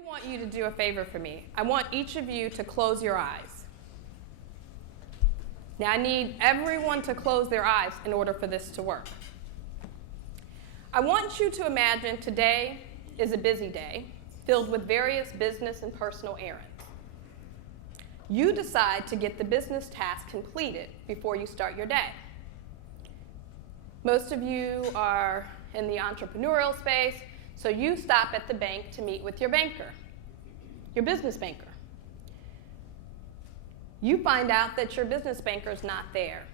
I want you to do a favor for me. I want each of you to close your eyes. Now, I need everyone to close their eyes in order for this to work. I want you to imagine today is a busy day filled with various business and personal errands. You decide to get the business task completed before you start your day. Most of you are in the entrepreneurial space, so you stop at the bank to meet with your banker, your business banker. You find out that your business banker is not there.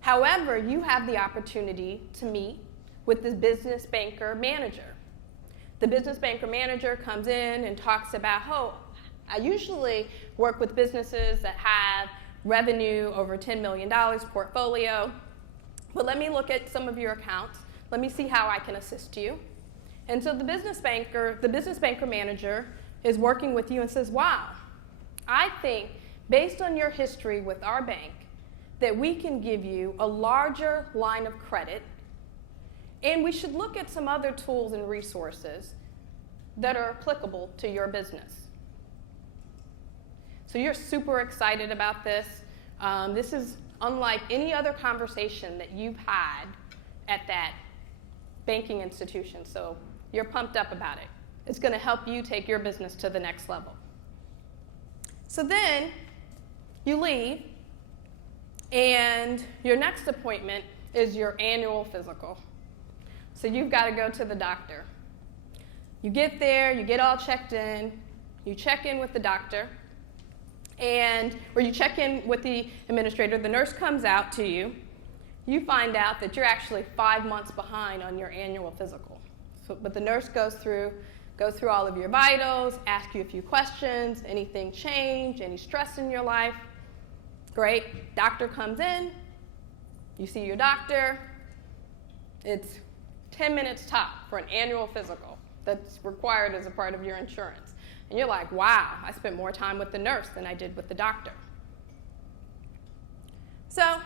However, you have the opportunity to meet with the business banker manager. The business banker manager comes in and talks about, oh, I usually work with businesses that have revenue over $10 million portfolio, but let me look at some of your accounts. Let me see how I can assist you. And so the business banker manager is working with you and says, wow, I think based on your history with our bank that we can give you a larger line of credit, and we should look at some other tools and resources that are applicable to your business. So you're super excited about this. This is unlike any other conversation that you've had at that banking institution. So you're pumped up about it. It's going to help you take your business to the next level. So then you leave, and your next appointment is your annual physical. So you've got to go to the doctor. You get there, you get all checked in, you check in with the doctor, or you check in with the administrator, the nurse comes out to you, you find out that you're actually 5 months behind on your annual physical. But the nurse goes through all of your vitals, asks you a few questions, anything change, any stress in your life. Great, doctor comes in, you see your doctor, it's 10 minutes top for an annual physical that's required as a part of your insurance. And you're like, wow, I spent more time with the nurse than I did with the doctor. So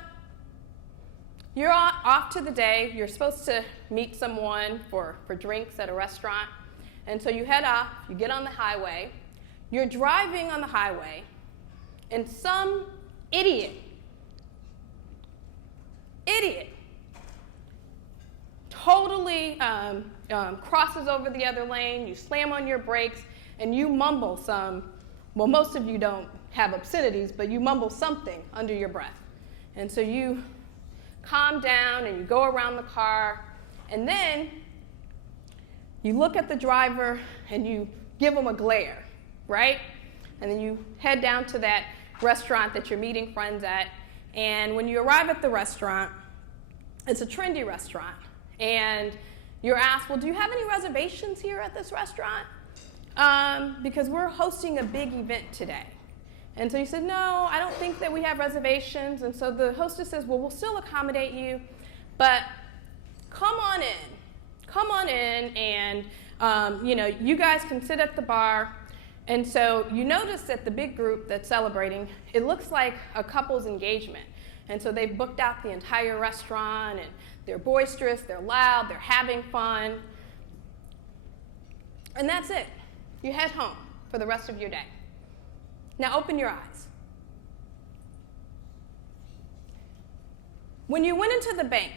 you're off to the day. You're supposed to meet someone for drinks at a restaurant. And so you head off, you get on the highway. You're driving on the highway, and some idiot, totally crosses over the other lane. You slam on your brakes, and you mumble some, well, most of you don't have obscenities, but you mumble something under your breath. And so you calm down, and you go around the car, and then you look at the driver, and you give him a glare, right? And then you head down to that restaurant that you're meeting friends at, and when you arrive at the restaurant, it's a trendy restaurant, and you're asked, well, do you have any reservations here at this restaurant? Because we're hosting a big event today. And so you said, no, I don't think that we have reservations. And so the hostess says, well, we'll still accommodate you, but come on in, and you guys can sit at the bar. And so you notice that the big group that's celebrating, it looks like a couple's engagement. And so they've booked out the entire restaurant, and they're boisterous, they're loud, they're having fun. And that's it. You head home for the rest of your day. Now open your eyes. When you went into the bank,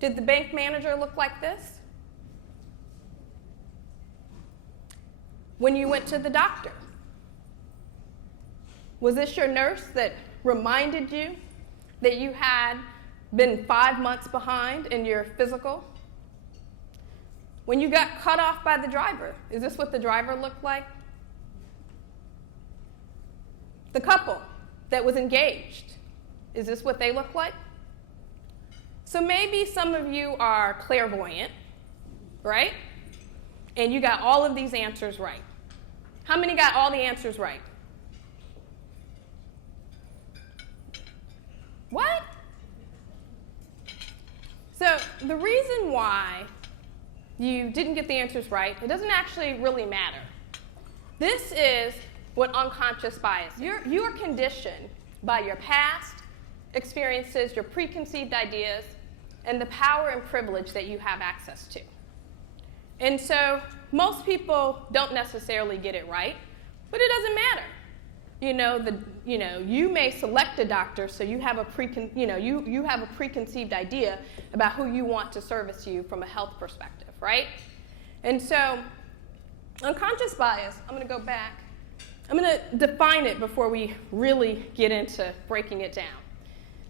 did the bank manager look like this? When you went to the doctor, was this your nurse that reminded you that you had been 5 months behind in your physical? When you got cut off by the driver, is this what the driver looked like? The couple that was engaged, is this what they look like? So maybe some of you are clairvoyant, right? And you got all of these answers right. How many got all the answers right? What? So the reason why you didn't get the answers right, it doesn't actually really matter. This is what unconscious bias is. You are conditioned by your past experiences, your preconceived ideas, and the power and privilege that you have access to. And so most people don't necessarily get it right, but it doesn't matter. You may select a doctor, so you have a preconceived idea about who you want to service you from a health perspective, right? And so, unconscious bias, I'm going to go back. I'm going to define it before we really get into breaking it down.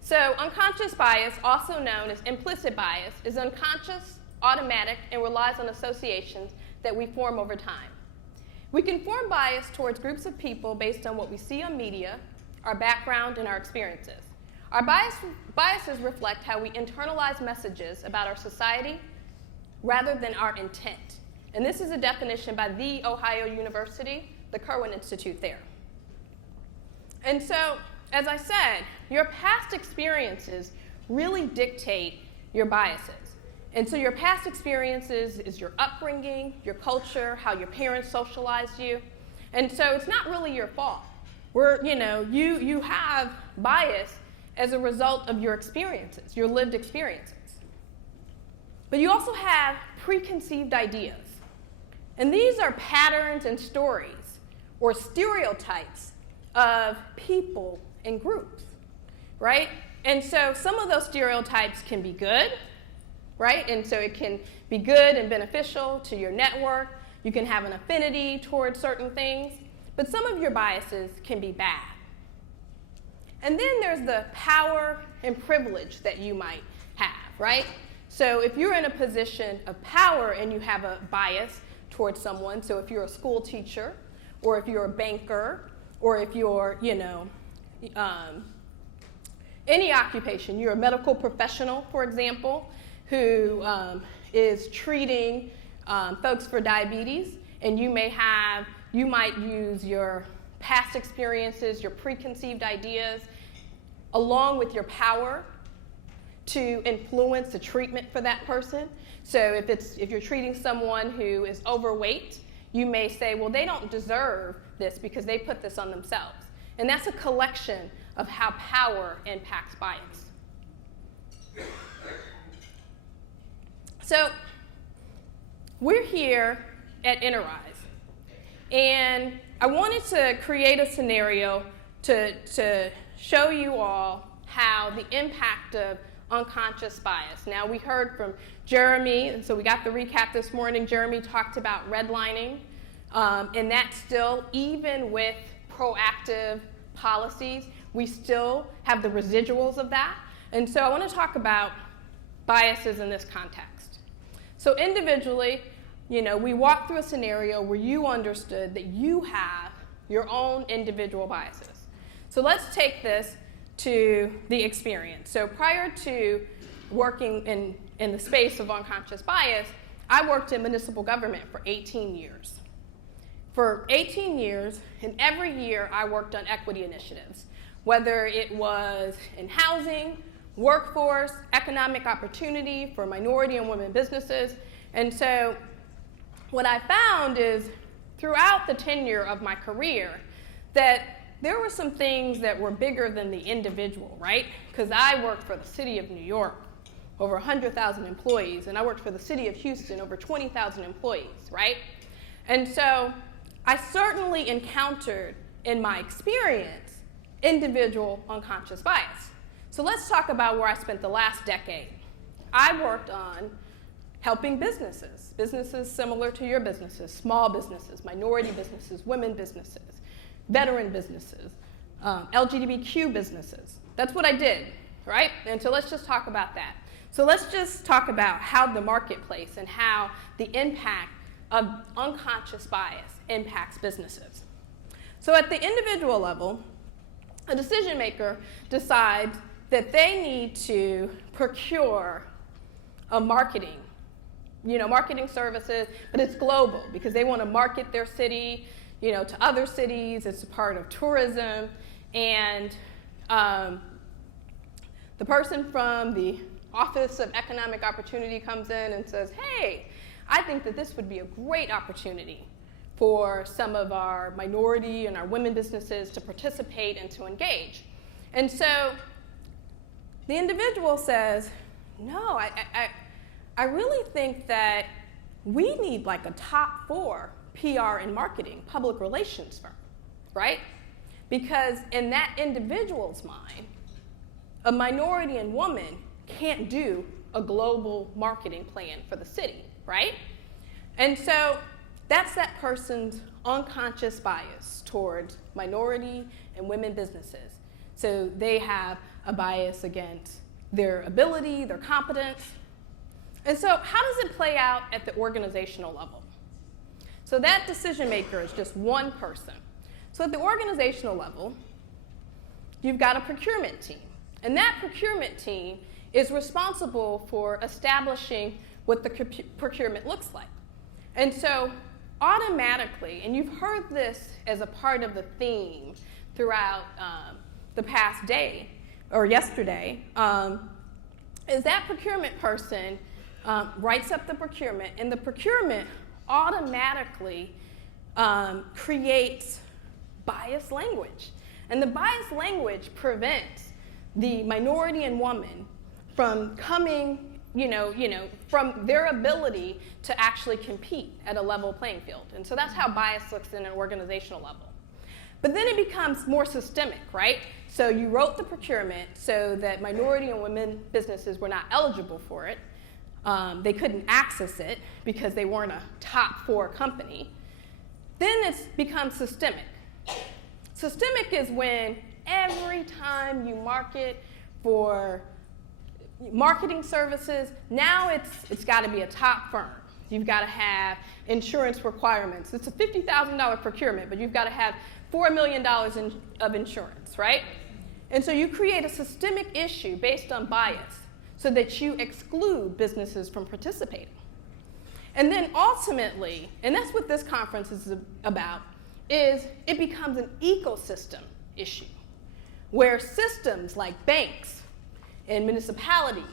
So, unconscious bias, also known as implicit bias, is unconscious, automatic, and relies on associations that we form over time. We can form bias towards groups of people based on what we see on media, our background, and our experiences. Our biases reflect how we internalize messages about our society rather than our intent. And this is a definition by The Ohio University, the Kirwan Institute there. And so, as I said, your past experiences really dictate your biases. And so your past experiences is your upbringing, your culture, how your parents socialized you. And so it's not really your fault. You have bias as a result of your experiences, your lived experiences. But you also have preconceived ideas. And these are patterns and stories or stereotypes of people and groups, right? And so some of those stereotypes can be good, right? And so it can be good and beneficial to your network. You can have an affinity towards certain things, but some of your biases can be bad. And then there's the power and privilege that you might have, right? So if you're in a position of power and you have a bias towards someone, so if you're a school teacher, or if you're a banker, or if you're, any occupation, you're a medical professional, for example, who is treating folks for diabetes, and you might use your past experiences, your preconceived ideas, along with your power to influence the treatment for that person. So if you're treating someone who is overweight, you may say, well, they don't deserve this because they put this on themselves. And that's a collection of how power impacts bias. So we're here at Interise, and I wanted to create a scenario to show you all how the impact of unconscious bias. Now, we heard from Jeremy, and so we got the recap this morning. Jeremy talked about redlining, and that's still, even with proactive policies, we still have the residuals of that. And so I want to talk about biases in this context. So individually, we walked through a scenario where you understood that you have your own individual biases. So let's take this to the experience. So prior to working in the space of unconscious bias, I worked in municipal government for 18 years. For 18 years, and every year I worked on equity initiatives, whether it was in housing, workforce, economic opportunity for minority and women businesses. And so what I found is throughout the tenure of my career that there were some things that were bigger than the individual, right? Because I worked for the city of New York, over 100,000 employees, and I worked for the city of Houston, over 20,000 employees, right? And so I certainly encountered in my experience individual unconscious bias. So let's talk about where I spent the last decade. I worked on helping businesses similar to your businesses, small businesses, minority businesses, women businesses, veteran businesses, LGBTQ businesses. That's what I did, right? And so let's just talk about that. So let's just talk about how the marketplace and how the impact of unconscious bias impacts businesses. So at the individual level, a decision maker decides that they need to procure a marketing services, but it's global because they want to market their city, to other cities. It's a part of tourism, and the person from the Office of Economic Opportunity comes in and says, hey, I think that this would be a great opportunity for some of our minority and our women businesses to participate and to engage. And so the individual says, no, I really think that we need like a top 4 PR and marketing, public relations firm, right? Because in that individual's mind, a minority and woman can't do a global marketing plan for the city, right? And so that's that person's unconscious bias towards minority and women businesses. So they have a bias against their ability, their competence. And so how does it play out at the organizational level? So that decision maker is just one person. So at the organizational level, you've got a procurement team. And that procurement team is responsible for establishing what the procurement looks like. And so automatically, and you've heard this as a part of the theme throughout the past day, or yesterday, is that procurement person writes up the procurement, and the procurement automatically creates biased language. And the biased language prevents the minority and woman from coming, from their ability to actually compete at a level playing field. And so that's how bias looks in an organizational level. But then it becomes more systemic, right? So you wrote the procurement so that minority and women businesses were not eligible for it. They couldn't access it because they weren't a top 4 company. Then it's become systemic. Systemic is when every time you market for marketing services, now it's got to be a top firm. You've got to have insurance requirements. It's a $50,000 procurement, but you've got to have $4 million of insurance, right? And so you create a systemic issue based on bias so that you exclude businesses from participating. And then ultimately, and that's what this conference is about, is it becomes an ecosystem issue where systems like banks and municipalities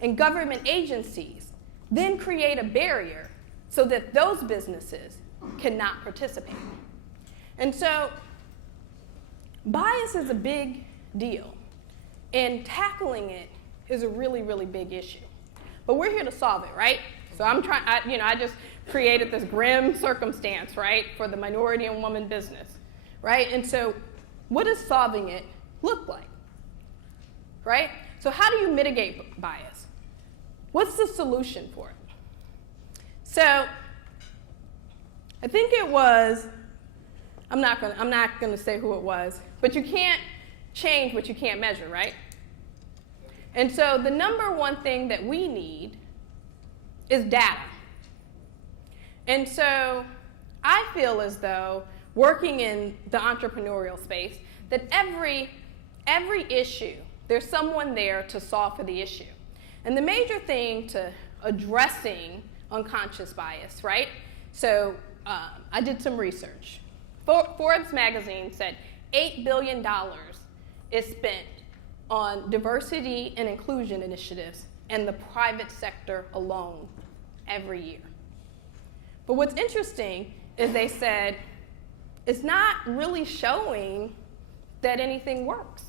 and government agencies then create a barrier so that those businesses cannot participate. And so bias is a big deal, and tackling it is a really, really big issue. But we're here to solve it, right? So I just created this grim circumstance, right, for the minority and woman business, right? And so what does solving it look like, right? So how do you mitigate bias? What's the solution for it? So I think it was, I'm not gonna say who it was, but you can't change what you can't measure, right? And so the number one thing that we need is data. And so I feel as though working in the entrepreneurial space that every issue, there's someone there to solve for the issue. And the major thing to addressing unconscious bias, right? So I did some research. Forbes magazine said $8 billion is spent on diversity and inclusion initiatives in the private sector alone every year. But what's interesting is they said it's not really showing that anything works.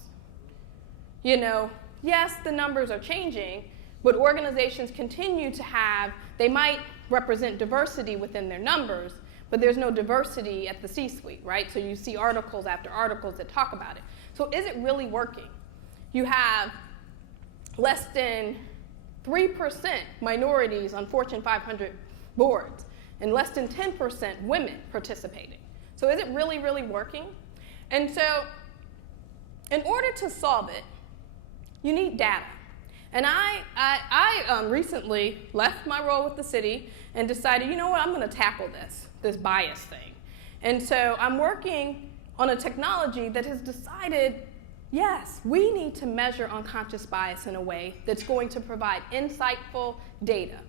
Yes, the numbers are changing, but organizations continue to have, they might represent diversity within their numbers, but there's no diversity at the C-suite, right? So you see articles after articles that talk about it. So is it really working? You have less than 3% minorities on Fortune 500 boards and less than 10% women participating. So is it really, really working? And so in order to solve it, you need data. And I recently left my role with the city and decided, you know what, I'm going to tackle this bias thing. And so I'm working on a technology that has decided, yes, we need to measure unconscious bias in a way that's going to provide insightful data.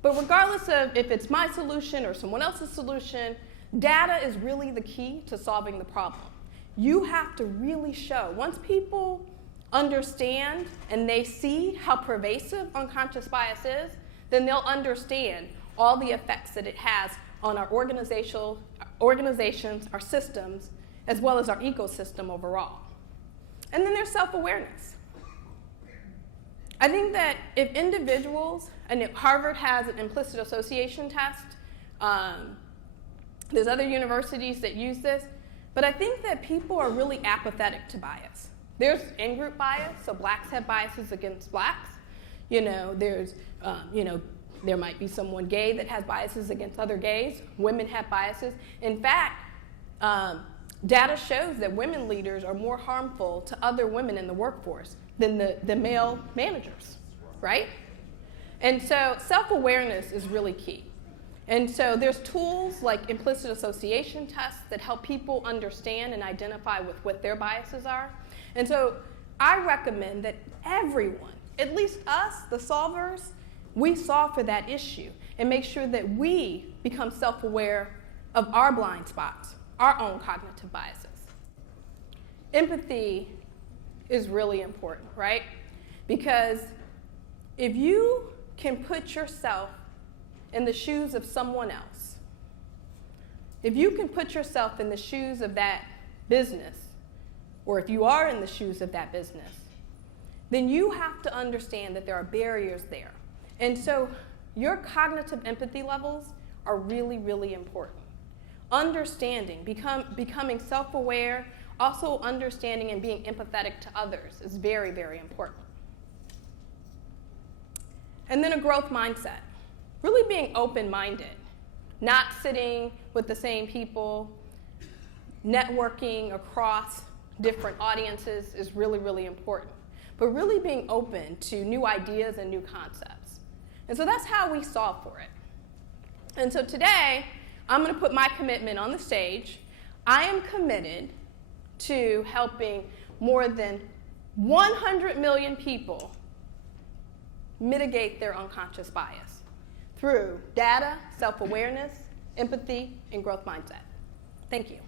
But regardless of if it's my solution or someone else's solution, data is really the key to solving the problem. You have to really show, once people understand and they see how pervasive unconscious bias is, then they'll understand all the effects that it has on our organizations, our systems, as well as our ecosystem overall. And then there's self-awareness. I think that if individuals, and Harvard has an implicit association test, there's other universities that use this, but I think that people are really apathetic to bias. There's in-group bias, so blacks have biases against blacks. There's, there might be someone gay that has biases against other gays. Women have biases. In fact, data shows that women leaders are more harmful to other women in the workforce than the male managers, right? And so self-awareness is really key. And so there's tools like implicit association tests that help people understand and identify with what their biases are. And so I recommend that everyone, at least us, the solvers, we solve for that issue and make sure that we become self-aware of our blind spots, our own cognitive biases. Empathy is really important, right? Because if you can put yourself in the shoes of someone else, if you can put yourself in the shoes of that business, or if you are in the shoes of that business, then you have to understand that there are barriers there. And so your cognitive empathy levels are really, really important. Understanding, becoming self-aware, also understanding and being empathetic to others is very, very important. And then a growth mindset. Really being open-minded, not sitting with the same people, networking across different audiences is really, really important. But really being open to new ideas and new concepts. And so that's how we solve for it. And so today, I'm going to put my commitment on the stage. I am committed to helping more than 100 million people mitigate their unconscious bias through data, self-awareness, empathy, and growth mindset. Thank you.